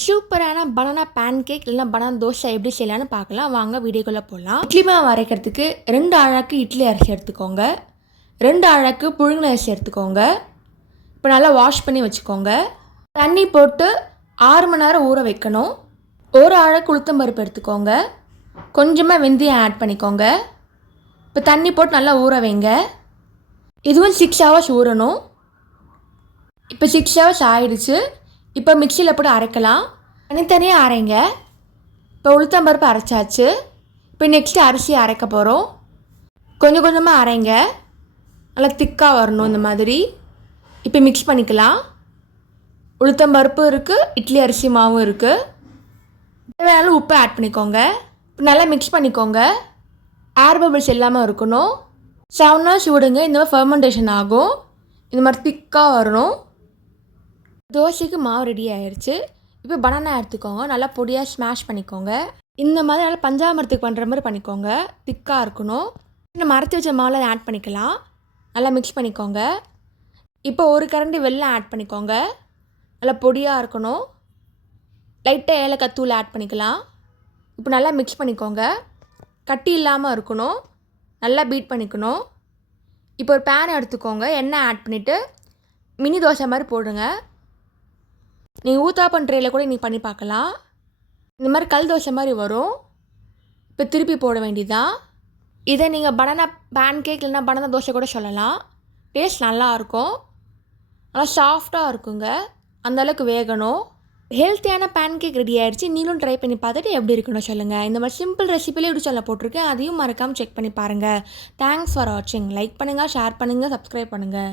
சூப்பரான banana pancake இல்லைனா banana dosa எப்படி செய்யலான்னு பார்க்கலாம். வாங்க வீடியோக்குள்ளே போகலாம் இட்லி மாவு அரைக்கிறதுக்கு ரெண்டு அழகு இட்லி அரிசி எடுத்துக்கோங்க. ரெண்டு அழகு புழுங்கின அரிசி எடுத்துக்கோங்க. இப்போ நல்லா வாஷ் பண்ணி வச்சுக்கோங்க. தண்ணி போட்டு ஆறு மணி நேரம் ஊற வைக்கணும். ஒரு அழகு உளுத்தம் பருப்பு எடுத்துக்கோங்க. கொஞ்சமாக வெந்தயம் ஆட் பண்ணிக்கோங்க. இப்போ தண்ணி போட்டு நல்லா ஊற வைங்க. இதுவும் சிக்ஸ் ஹவர்ஸ் ஊறணும். இப்போ சிக்ஸ் ஹவர்ஸ் ஆயிடுச்சு. இப்போ மிக்சியில் போட்டு அரைக்கலாம். தனித்தனியாக அரைங்க. இப்போ உளுத்தம்பருப்பு அரைச்சாச்சு. இப்போ நெக்ஸ்ட்டு அரிசி அரைக்க போகிறோம் கொஞ்சம் கொஞ்சமாக அரைங்க. நல்லா திக்காக வரணும் இந்த மாதிரி. இப்போ மிக்ஸ் பண்ணிக்கலாம். உளுத்தம்பருப்பு இருக்குது இட்லி அரிசி மாவும் இருக்குது தேவையான உப்பு ஆட் பண்ணிக்கோங்க. இப்போ நல்லா மிக்ஸ் பண்ணிக்கோங்க. ஏர் பபிள்ஸ் இல்லாமல் இருக்கணும். செவன் ஹவர்ஸ் விடுங்க இந்த மாதிரி ஃபர்மெண்டேஷன் ஆகும். இந்த மாதிரி திக்காக வரணும். தோசைக்கு மாவு ரெடி ஆயிடுச்சு இப்போ பனானா எடுத்துக்கோங்க. நல்லா பொடியாக ஸ்மாஷ் பண்ணிக்கோங்க. இந்த மாதிரி நல்லா பஞ்சாமரத்துக்கு பண்ணுற மாதிரி பண்ணிக்கோங்க. திக்காக இருக்கணும். இந்த மரத்து வச்ச மாவில் ஆட் பண்ணிக்கலாம். நல்லா மிக்ஸ் பண்ணிக்கோங்க. இப்போ ஒரு கரண்டி வெள்ளம் ஆட் பண்ணிக்கோங்க. நல்லா பொடியாக இருக்கணும். லைட்டாக ஏலக்காய் தூள் ஆட் பண்ணிக்கலாம். இப்போ நல்லா மிக்ஸ் பண்ணிக்கோங்க. கட்டி இல்லாமல் இருக்கணும். நல்லா பீட் பண்ணிக்கணும். இப்போ ஒரு பேன் எடுத்துக்கோங்க. எண்ணெய் ஆட் பண்ணிவிட்டு மினி தோசை மாதிரி போடுங்க. நீங்கள் ஊத்தாப்பம் ட்ரேயில் கூட நீங்கள் பண்ணி பார்க்கலாம். இந்த மாதிரி கல் தோசை மாதிரி வரும். இப்போ திருப்பி போட வேண்டியதான் இதை நீங்கள் பனானா பேன் கேக் இல்லைனா பனானா தோசை கூட சொல்லலாம். டேஸ்ட் நல்லாயிருக்கும் நல்லா சாஃப்டாக இருக்குங்க. அந்தளவுக்கு வேகணும். ஹெல்த்தியான பேன் கேக் ரெடி ஆயிடுச்சு. நீங்களும் ட்ரை பண்ணி பார்த்துட்டு எப்படி இருக்குன்னு சொல்லுங்கள் இந்த மாதிரி சிம்பிள் ரெசிபிலே எப்படி சொல்ல போட்டிருக்கேன். அதையும் மறக்காமல் செக் பண்ணி பாருங்கள் தேங்க்ஸ் ஃபார் வாட்சிங் லைக் பண்ணுங்கள் ஷேர் பண்ணுங்கள் சப்ஸ்கிரைப் பண்ணுங்கள்